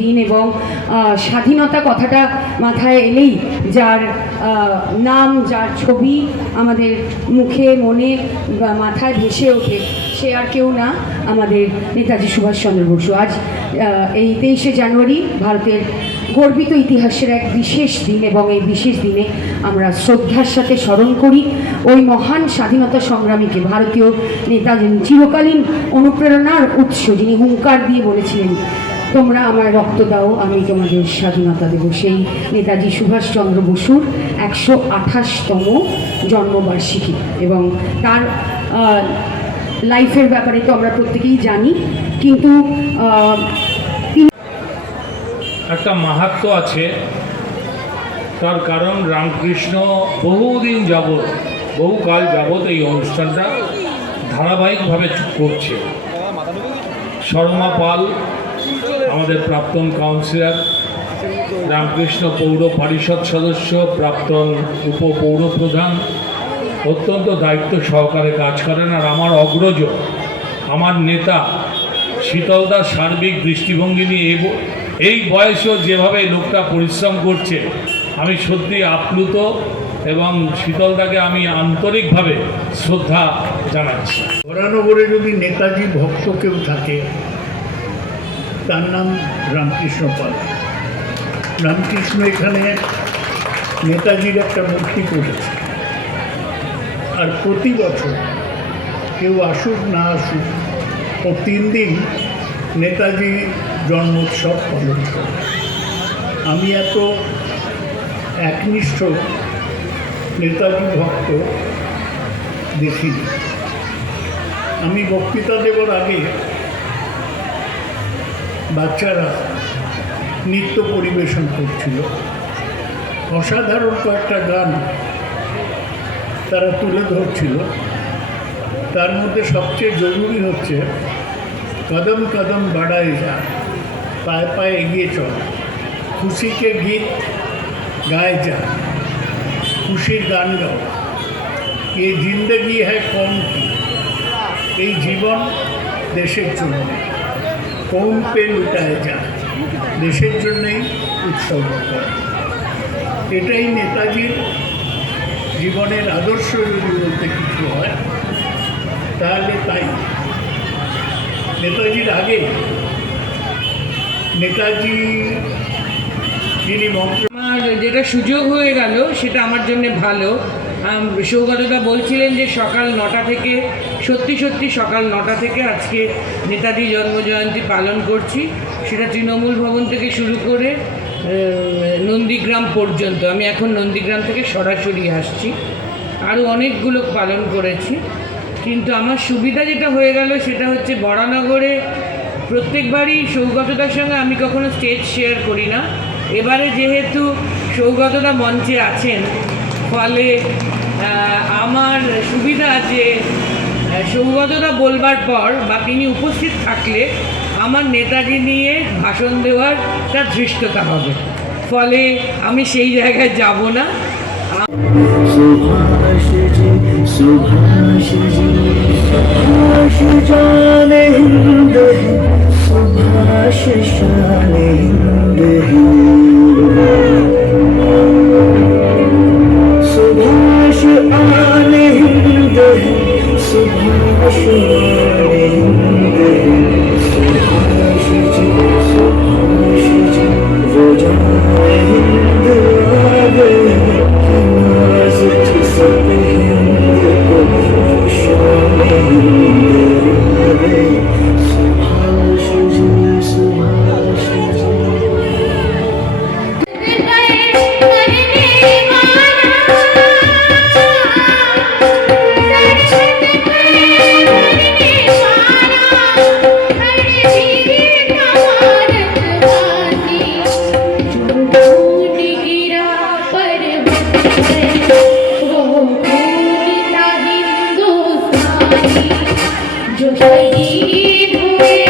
দিন এবং স্বাধীনতা কথাটা মাথায় এলেই যার নাম, যার ছবি আমাদের মুখে, মনে মাথায় ভেসে ওঠে, সে আর কেউ না আমাদের নেতাজি সুভাষচন্দ্র বসু। আজ এই তেইশে জানুয়ারি ভারতের গর্বিত ইতিহাসের এক বিশেষ দিন এবং এই বিশেষ দিনে আমরা শ্রদ্ধার সাথে স্মরণ করি ওই মহান স্বাধীনতা সংগ্রামীকে, ভারতীয় নেতা চিরকালীন অনুপ্রেরণার উৎস, যিনি হুঙ্কার দিয়ে বলেছিলেন তোমরা আমায় রক্ত দাও, আমি তোমাদের স্বাধীনতা দেব। সেই নেতাজি সুভাষচন্দ্র বসুর একশো আঠাশতম জন্মবার্ষিকী। এবং তার লাইফের ব্যাপারে তো আমরা প্রত্যেকেই জানি, কিন্তু একটা মাহাত্ম আছে, তার কারণ রামকৃষ্ণ বহুদিন যাবৎ, বহুকাল যাবৎ এই অনুষ্ঠানটা ধারাবাহিকভাবে করছে। শর্মা পাল আমাদের প্রাক্তন কাউন্সিলর, রামকৃষ্ণ পৌর পরিষদ সদস্য, প্রাক্তন উপপৌর প্রধান অত্যন্ত দায়িত্ব সহকারে কাজ করেন আর আমার অগ্রজ, আমার নেতা শীতলদার সার্বিক দৃষ্টিভঙ্গি নিয়ে এই বয়সেও যেভাবে লোকটা পরিশ্রম করছে, আমি সত্যি আপ্লুত এবং শীতলদাকে আমি আন্তরিকভাবে শ্রদ্ধা জানাচ্ছি। বরানগরে যদি নেতাজি ভক্ত কেউ থাকে তার নাম রামকৃষ্ণ পাল। রামকৃষ্ণ এখানে নেতাজির একটা মূর্তি করেছে। আর প্রতি বছর কেউ আসুক, না আসুক, ও তিন দিন নেতাজি জন্মোৎসব পালন করে। আমি এত একনিষ্ঠ নেতাজি ভক্ত দেখিনি। আমি বক্তৃতা দেবার আগে বাচ্চারা নৃত্য পরিবেশন করছিল। অসাধারণ কয়েকটা গান তারা তুলে ধরছিল। তার মধ্যে সবচেয়ে জরুরি হচ্ছে, কদম কদম বাড়ায় যা, পায়ে পায়ে এগিয়ে চল, খুশিকে গীত গায়ে যা, খুশির গান গাও এই জিন্দগি হ্যাঁ কম কি, এই জীবন দেশের জন্য। কৌন পে লুটায় যায় দেশের জন্যই উৎসর্গ করে। এটাই নেতাজির জীবনের আদর্শ যদি বলতে কিছু হয়, তাহলে তাই। নেতাজির আগে নেতাজি যিনি মন্ত্র যেটা সুযোগ হয়ে গেল, সেটা আমার জন্য ভালো। সৌগতদা বলছিলেন যে সকাল নটা থেকে, সত্যি সত্যি সকাল নটা থেকে আজকে নেতাজি জন্মজয়ন্তী পালন করছি। সেটা তৃণমূল ভবন থেকে শুরু করে নন্দীগ্রাম পর্যন্ত। আমি এখন নন্দীগ্রাম থেকে সরাসরি আসছি। আরও অনেকগুলো পালন করেছি। কিন্তু আমার সুবিধা যেটা হয়ে গেল সেটা হচ্ছে বরানগরে প্রত্যেকবারই সৌগতদার সঙ্গে আমি কখনো স্টেজ শেয়ার করি না। এবারে যেহেতু সৌগতদা মঞ্চে আছেন ফলে আমার সুবিধা যে সৌগতটা বলবার পর বা তিনি উপস্থিত থাকলে আমার নেতাজি নিয়ে ভাষণ দেওয়ার তার ধৃষ্টতা হবে। ফলে আমি সেই জায়গায় যাব না। সুভাষ Thank.